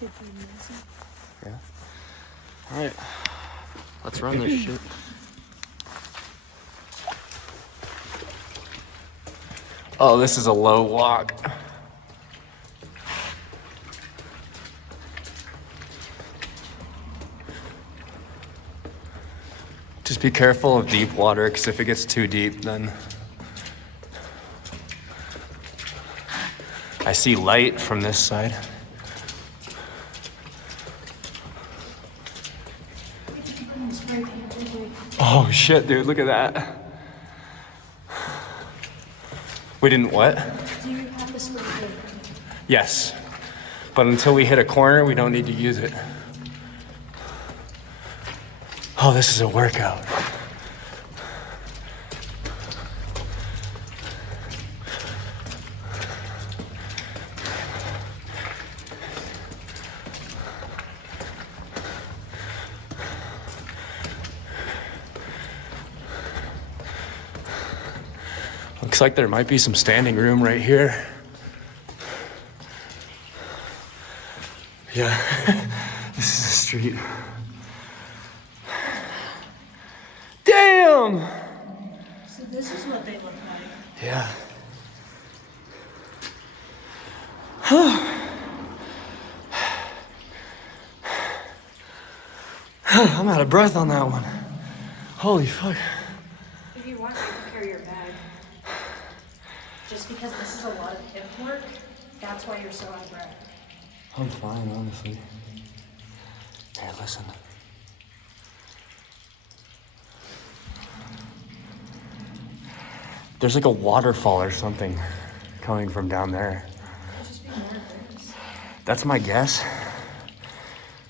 Yeah. All right. Let's run this shit. Oh, this is a low walk. Just be careful of deep water, because if it gets too deep, then... I see light from this side. Oh shit, dude, look at that. We didn't what? Do you have the spray paint? Yes, but until we hit a corner, we don't need to use it. Oh, this is a workout. Looks like there might be some standing room right here. Yeah, this is the street. Damn! So this is what they look like. Yeah. I'm out of breath on that one. Holy fuck. If you want, you can carry your bag. Just because this is a lot of hip work, that's why you're so out of breath. I'm fine, honestly. Here, listen. There's like a waterfall or something coming from down there. It'll just be more of this. That's my guess.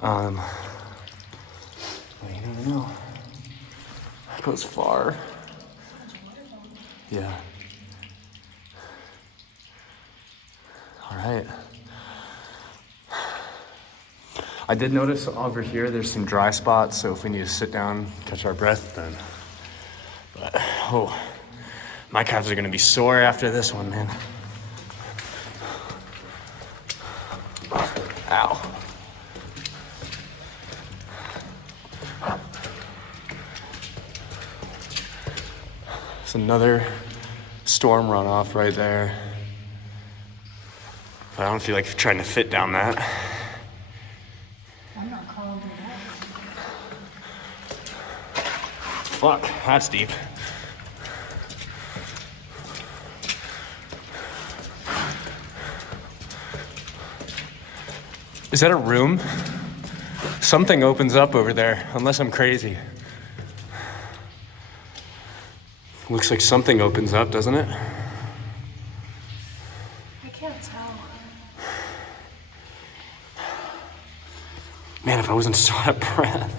Well, you never know. It goes far. Yeah. All right. I did notice over here there's some dry spots, so if we need to sit down, catch our breath, then. But, oh, my calves are gonna be sore after this one, man. Ow. It's another storm runoff right there. But I don't feel like trying to fit down that. I'm not crawling through that. Fuck, that's deep. Is that a room? Something opens up over there, unless I'm crazy. Looks like something opens up, doesn't it? I can't tell. Man, if I wasn't so out of breath.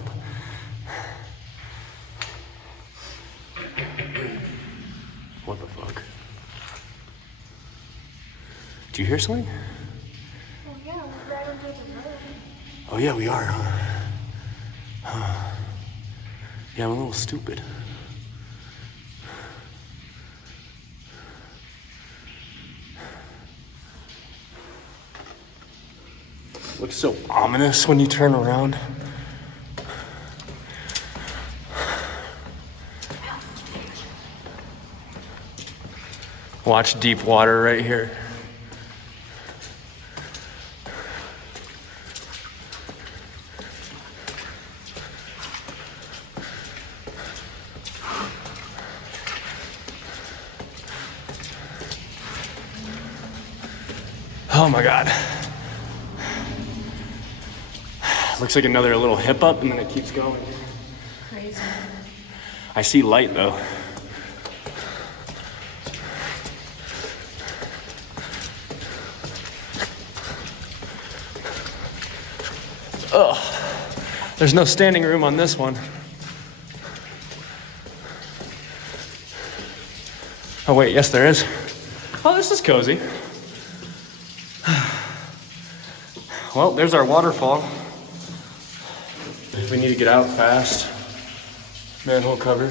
What the fuck? Do you hear something? Oh yeah, we're right under the road. Oh yeah, we are, huh? Yeah, I'm a little stupid. Looks so ominous when you turn around. Watch deep water right here. Oh my God. Looks like another little hip up and then it keeps going. Crazy. I see light though. Ugh. There's no standing room on this one. Oh wait, yes there is. Oh, this is cozy. Well, there's our waterfall. If we need to get out fast, manhole cover.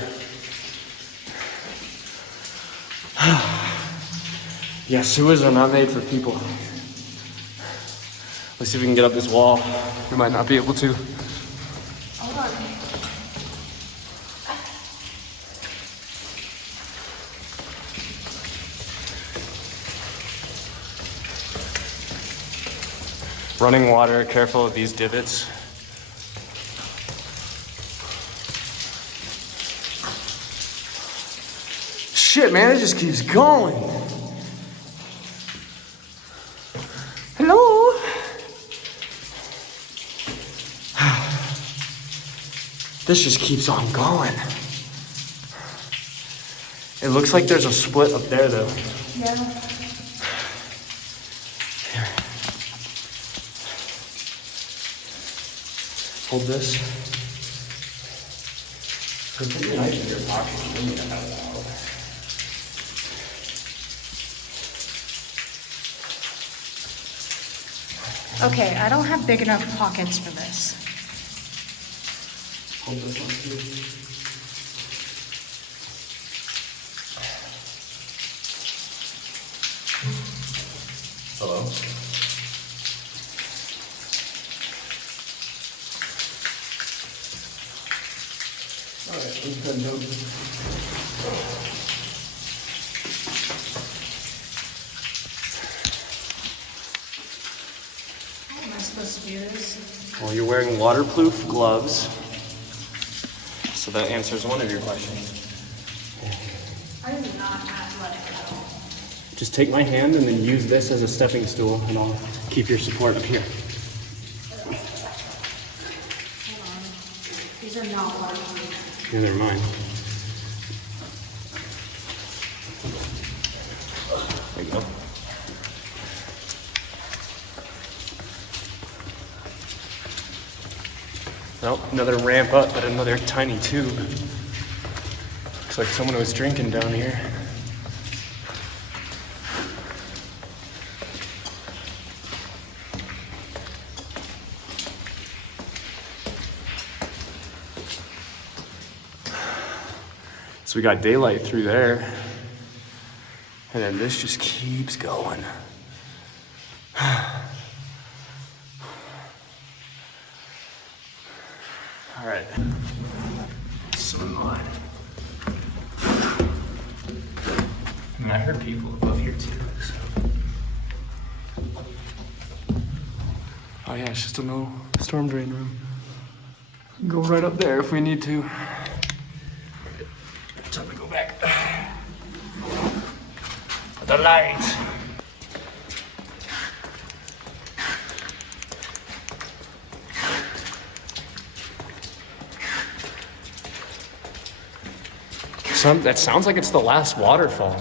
Yeah, sewers are not made for people. Let's see if we can get up this wall. We might not be able to. Hold on. Running water, careful of these divots. Shit, man, it just keeps going. Hello? This just keeps on going. It looks like there's a split up there, though. Yeah. Here. Hold this. Put the knife in your pocket. You need to have that. Okay, I don't have big enough pockets for this. Hold this one too. Hello? Alright, let's head over. How am I supposed to do this? Well, you're wearing waterproof gloves, so that answers one of your questions. I am not athletic at all. Just take my hand and then use this as a stepping stool, and I'll keep your support up here. Hold on. These are not waterproof. Neither am I. There you go. Nope, another ramp up, but another tiny tube. Looks like someone was drinking down here. So we got daylight through there. And then this just keeps going. All right. Swim line. I mean, I heard people above here too, so. Oh yeah, it's just a little storm drain room. Go right up there if we need to. Time to go back. The light. That sounds like it's the last waterfall.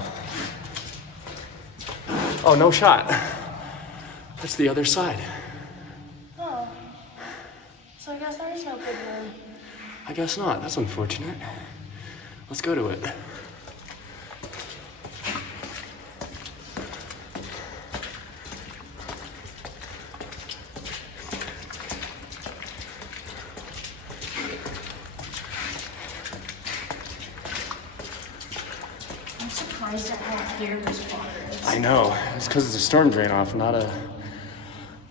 Oh, no shot. That's the other side. Oh. So I guess there's no good room. I guess not. That's unfortunate. Let's go to it. I'm surprised at how clear this water is. I know. It's because it's a storm drain off, not a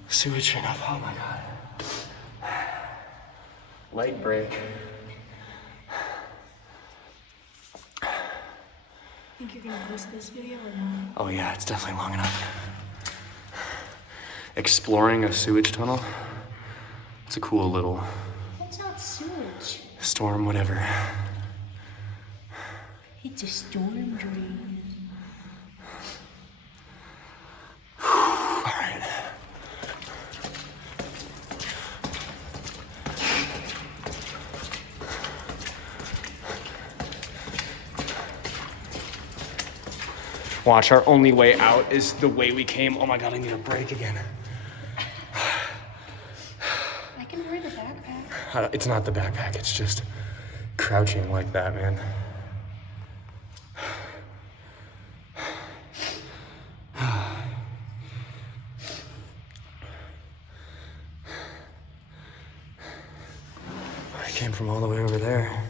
sewage drain off. Oh my god. Light break. Think you're gonna post this video or no? Oh yeah, it's definitely long enough. Exploring a sewage tunnel. It's a cool little It's not sewage. storm, whatever. It's a storm drain. All right. Watch, our only way out is the way we came. Oh my god, I need a break again. I can wear the backpack. It's not the backpack, it's just crouching like that, man. I came from all the way over there.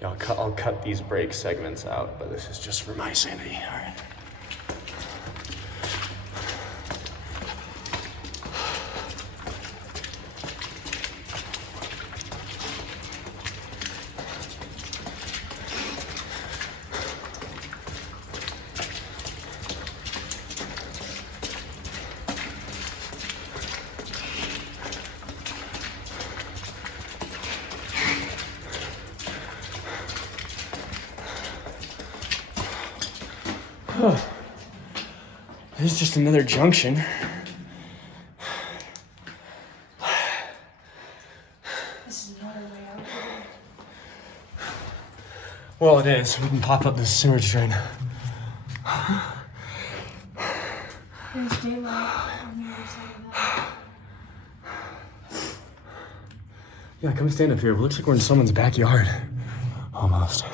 Yeah, I'll cut these break segments out, but this is just for my sanity. All right. There's just another junction. This is not our way out here. Well, it is. We can pop up this sewage drain. There's daylight on the other side of that. Yeah, come stand up here. It looks like we're in someone's backyard. Almost.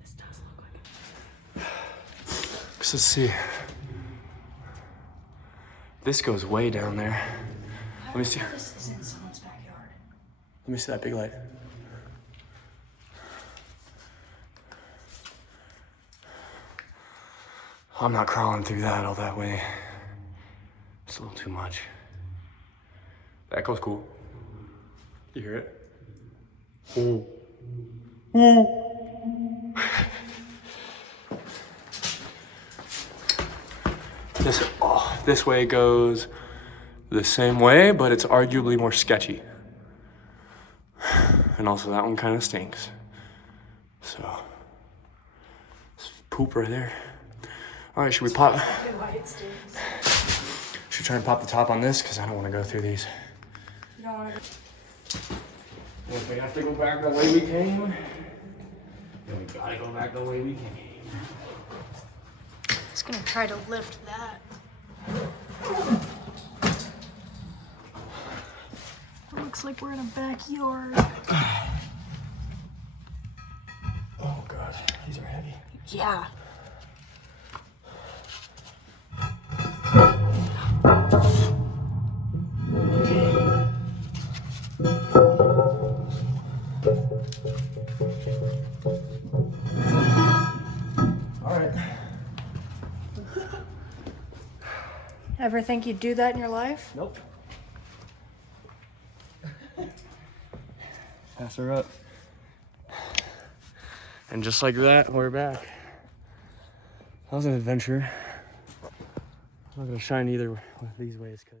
This does look like it. Let's see. This goes way down there. Let me see. This is in someone's backyard. Let me see that big light. I'm not crawling through that all that way. It's a little too much. The echo's cool. You hear it? Ooh. Ooh. This way goes the same way, but it's arguably more sketchy. And also that one kind of stinks. So, it's poop right there. All right, should we pop? Why it stinks. Should we try and pop the top on this? Because I don't want to go through these. You don't want to. If we have to go back the way we came, then we gotta go back the way we came. Just gonna try to lift that. It looks like we're in a backyard. Oh God, these are heavy. Yeah. All right. Ever think you'd do that in your life? Nope. Pass her up. And just like that, we're back. That was an adventure. I'm not gonna shine either of these ways, 'cause